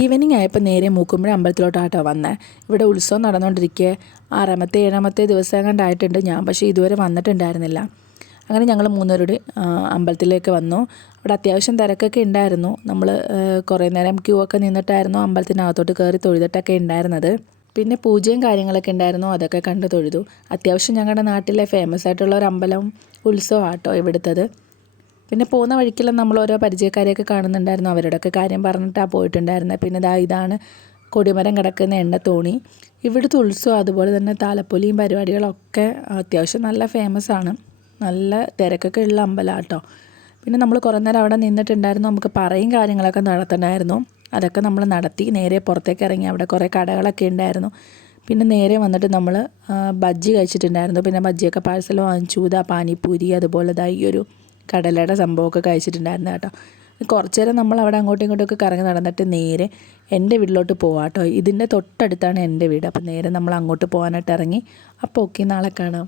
Evening ആയപ്പോൾ നേരെ മൂക്കുമ്പുഴ അമ്പലത്തിലോട്ടാട്ടോ വന്നത്. ഇവിടെ ഉത്സവം നടന്നുകൊണ്ടിരിക്കുക 6-ാമത്തെ 7-ാമത്തെ ദിവസം കണ്ടായിട്ടുണ്ട് ഞാൻ, പക്ഷേ ഇതുവരെ വന്നിട്ടുണ്ടായിരുന്നില്ല. അങ്ങനെ ഞങ്ങൾ മൂന്നുപേരുടെ അമ്പലത്തിലേക്ക് വന്നു. അവിടെ അത്യാവശ്യം തിരക്കൊക്കെ ഉണ്ടായിരുന്നു. നമ്മൾ കുറേ നേരം ക്യൂ ഒക്കെ നിന്നിട്ടായിരുന്നു അമ്പലത്തിനകത്തോട്ട് കയറി തൊഴുതിട്ടൊക്കെ ഉണ്ടായിരുന്നത്. പിന്നെ പൂജയും കാര്യങ്ങളൊക്കെ ഉണ്ടായിരുന്നു, അതൊക്കെ കണ്ട് തൊഴുതു. അത്യാവശ്യം ഞങ്ങളുടെ നാട്ടിലെ ഫേമസ് ആയിട്ടുള്ള ഒരു അമ്പലം ഉത്സവം ആട്ടോ ഇവിടുത്തത്. പിന്നെ പോകുന്ന വഴിക്കെല്ലാം നമ്മൾ ഓരോ പരിചയക്കാരെയൊക്കെ കാണുന്നുണ്ടായിരുന്നു, അവരോടൊക്കെ കാര്യം പറഞ്ഞിട്ടാണ് പോയിട്ടുണ്ടായിരുന്നത്. പിന്നെ ഇതാണ് കൊടിമരം കിടക്കുന്ന എണ്ണത്തോണി. ഇവിടുത്തെ ഉത്സവം അതുപോലെ തന്നെ താലപ്പൊലിയും പരിപാടികളൊക്കെ അത്യാവശ്യം നല്ല ഫേമസ് ആണ്. നല്ല തിരക്കൊക്കെ ഉള്ള അമ്പലം കേട്ടോ. പിന്നെ നമ്മൾ കുറേ നേരം അവിടെ നിന്നിട്ടുണ്ടായിരുന്നു, നമുക്ക് പറയും കാര്യങ്ങളൊക്കെ നടത്തണമായിരുന്നു. അതൊക്കെ നമ്മൾ നടത്തി നേരെ പുറത്തേക്ക് ഇറങ്ങി. അവിടെ കുറേ കടകളൊക്കെ ഉണ്ടായിരുന്നു. പിന്നെ നേരെ വന്നിട്ട് നമ്മൾ ബജ്ജി കഴിച്ചിട്ടുണ്ടായിരുന്നു. പിന്നെ ബജ്ജിയൊക്കെ പാഴ്സൽ വാങ്ങിച്ചു. പാനിപ്പൂരി അതുപോലെ ഈ ഒരു കടലയുടെ സംഭവമൊക്കെ കഴിച്ചിട്ടുണ്ടായിരുന്നു കേട്ടോ. കുറച്ച് നേരം നമ്മൾ അവിടെ അങ്ങോട്ടും ഇങ്ങോട്ടൊക്കെ കറങ്ങി നടന്നിട്ട് നേരെ എൻ്റെ വീട്ടിലോട്ട് പോവാം കേട്ടോ. ഇതിൻ്റെ തൊട്ടടുത്താണ് എൻ്റെ വീട്. അപ്പോൾ നേരെ നമ്മൾ അങ്ങോട്ട് പോകാനായിട്ട് ഇറങ്ങി. അപ്പോൾ ഓക്കെ, നാളെ കാണാം.